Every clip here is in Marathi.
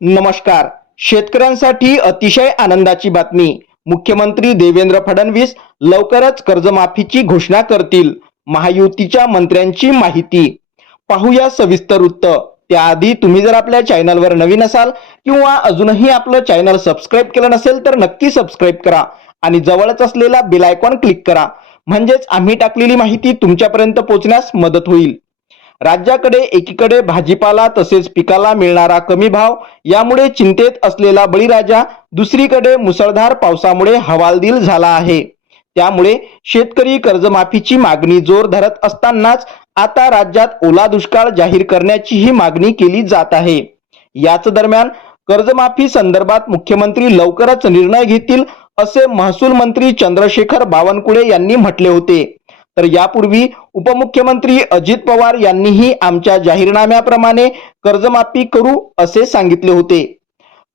नमस्कार. शेतकऱ्यांसाठी अतिशय आनंदाची बातमी. मुख्यमंत्री देवेंद्र फडणवीस लवकरच कर्जमाफीची घोषणा करतील महायुतीच्या मंत्र्यांची माहिती. पाहूया सविस्तर वृत्त. त्याआधी तुम्ही जर आपल्या चॅनलवर नवीन असाल किंवा अजूनही आपलं चॅनल सबस्क्राईब केलं नसेल तर नक्की सबस्क्राईब करा आणि जवळच असलेला बेल आयकॉन क्लिक करा. म्हणजेच आम्ही टाकलेली माहिती तुमच्यापर्यंत पोहोचण्यास मदत होईल. राज्याकडे एकीकडे भाजीपाला तसेच पिकाला मिळणारा कमी भाव यामुळे चिंतेत असलेला बळीराजा दुसरीकडे मुसळधार पावसामुळे हवालदिल झाला आहे. त्यामुळे शेतकरी कर्जमाफीची मागणी जोर धरत असतानाच आता राज्यात ओला दुष्काळ जाहीर करण्याचीही मागणी केली जात आहे. याच दरम्यान कर्जमाफी संदर्भात मुख्यमंत्री लवकरच निर्णय घेतील असे महसूल मंत्री चंद्रशेखर बावनकुळे यांनी म्हटले होते. तर यापूर्वी उपमुख्यमंत्री अजित पवार यांनीही आमच्या जाहीरनाम्याप्रमाणे कर्जमाफी करू असे सांगितले होते.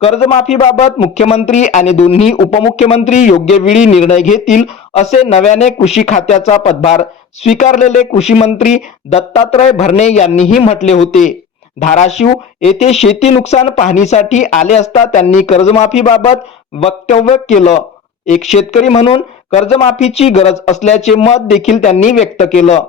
कर्जमाफीबाबत मुख्यमंत्री आणि दोन्ही उपमुख्यमंत्री योग्य वेळी निर्णय घेतील असे नव्याने कृषी खात्याचा पदभार स्वीकारलेले कृषी मंत्री दत्तात्रय भरणे यांनीही म्हटले होते. धाराशिव येथे शेती नुकसान पाहणीसाठी आले असता त्यांनी कर्जमाफीबाबत वक्तव्य केलं. एक शेतकरी म्हणून कर्जमाफीची गरज असल्याचे मत देखील त्यांनी व्यक्त केलं.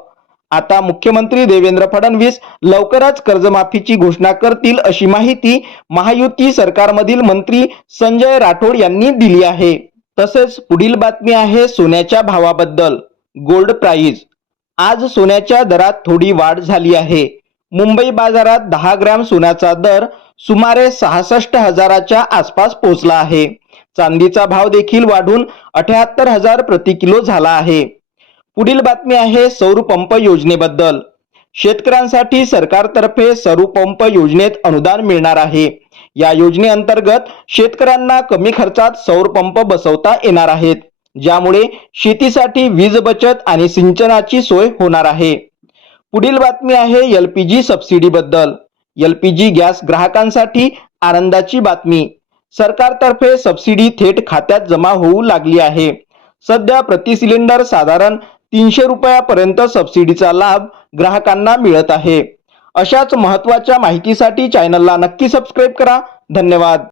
आता मुख्यमंत्री देवेंद्र फडणवीस लवकरच कर्जमाफीची घोषणा करतील अशी माहिती महायुती सरकारमधील मंत्री संजय राठोड यांनी दिली आहे. तसेच पुढील बातमी आहे सोन्याच्या भावाबद्दल. Gold price. आज सोन्याच्या दरात थोडी वाढ झाली आहे. मुंबई बाजारात दहा ग्रॅम सोन्याचा दर सुमारे सहासष्ट हजाराच्या आसपास पोहोचला आहे. चांदीचा भाव देखील वाढून अठ्याहत्तर हजार प्रति किलो झाला आहे. पुढील बातमी आहे सौर पंप योजनेबद्दल. शेतकऱ्यांसाठी सरकारतर्फे सौर पंप योजनेत अनुदान मिळणार आहे. या योजनेअंतर्गत शेतकऱ्यांना कमी खर्चात सौर पंप बसवता येणार आहेत ज्यामुळे शेतीसाठी वीज बचत आणि सिंचनाची सोय होणार आहे. पुढील बातमी आहे एलपीजी सबसिडी बद्दल एलपीजी गॅस ग्राहकांसाठी आनंदाची बातमी. सरकारतर्फे सबसिडी थेट खात्यात जमा होऊ लागली आहे. सध्या प्रति सिलेंडर साधारण तीनशे रुपयापर्यंत सबसिडीचा लाभ ग्राहकांना मिळत आहे. अशाच महत्त्वाच्या माहितीसाठी चॅनलला नक्की सबस्क्राईब करा. धन्यवाद.